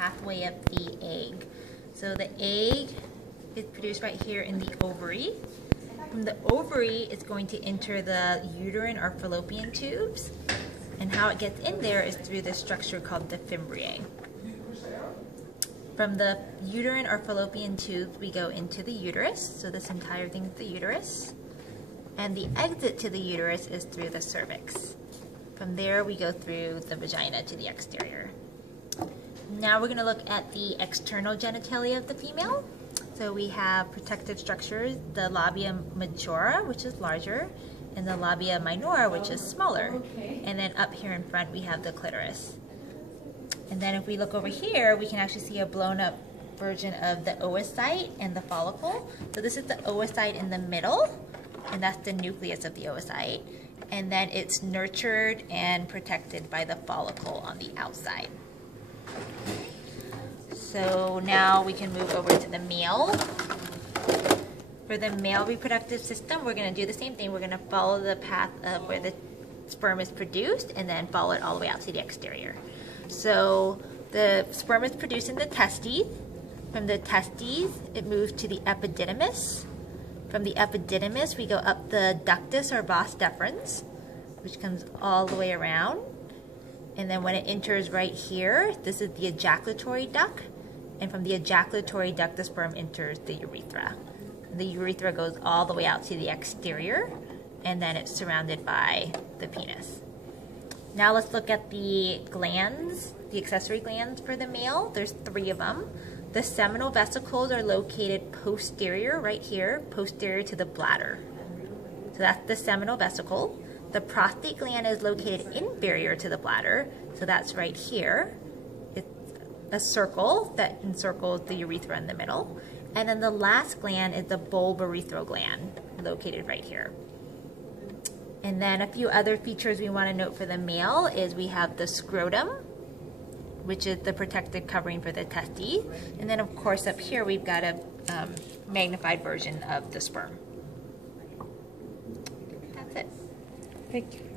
pathway of the egg. So the egg is produced right here in the ovary. From the ovary, it's going to enter the uterine or fallopian tubes. And how it gets in there is through this structure called the fimbriae. From the uterine or fallopian tubes, we go into the uterus. So this entire thing is the uterus. And the exit to the uterus is through the cervix. From there, we go through the vagina to the exterior. Now we're going to look at the external genitalia of the female. So we have protective structures, the labia majora, which is larger, and the labia minora, which is smaller. And then up here in front, we have the clitoris. And then if we look over here, we can actually see a blown up version of the oocyte and the follicle. So this is the oocyte in the middle, and that's the nucleus of the oocyte. And then it's nurtured and protected by the follicle on the outside. So now we can move over to the male. For the male reproductive system, we're going to do the same thing. We're going to follow the path of where the sperm is produced and then follow it all the way out to the exterior. So the sperm is produced in the testes. From the testes, it moves to the epididymis. From the epididymis, we go up the ductus or vas deferens, which comes all the way around. And then when it enters right here, this is the ejaculatory duct. And from the ejaculatory duct, the sperm enters the urethra. The urethra goes all the way out to the exterior, and then it's surrounded by the penis. Now let's look at the glands, the accessory glands for the male. There's 3 of them. The seminal vesicles are located posterior, right here, posterior to the bladder. So that's the seminal vesicle. The prostate gland is located inferior to the bladder, so that's right here. It's a circle that encircles the urethra in the middle. And then the last gland is the bulbourethral gland, located right here. And then a few other features we want to note for the male is we have the scrotum, which is the protective covering for the testes. And then of course up here we've got a magnified version of the sperm. That's it. Thank you.